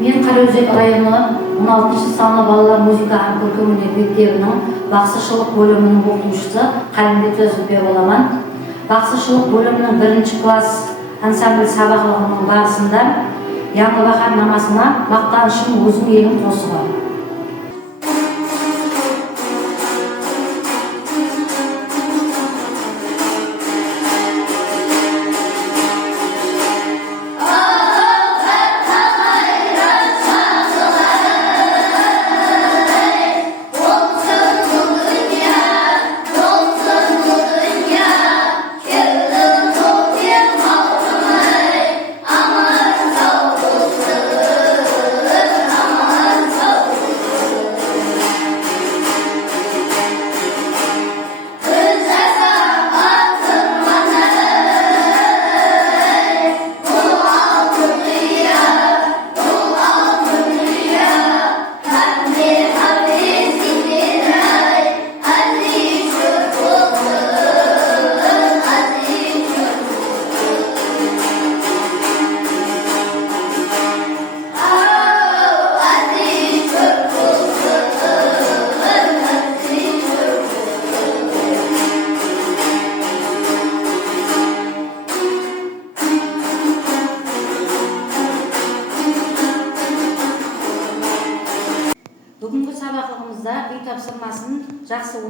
Мен Караөзек району 16-саны балалар музыка һәм көркемөнөк мектебинин баксычылык бөлүмүнүн окутуучусу Калимбек Өзүкбек боламан. Баксычылык бөлүмүнүн 1-класс ансамбль сабактарынын барысында Яңгы Бахар намасына мактанышым өзүм элим косуган. Бүгүнкү сабактарыбызда үй тапсырмасын жакшы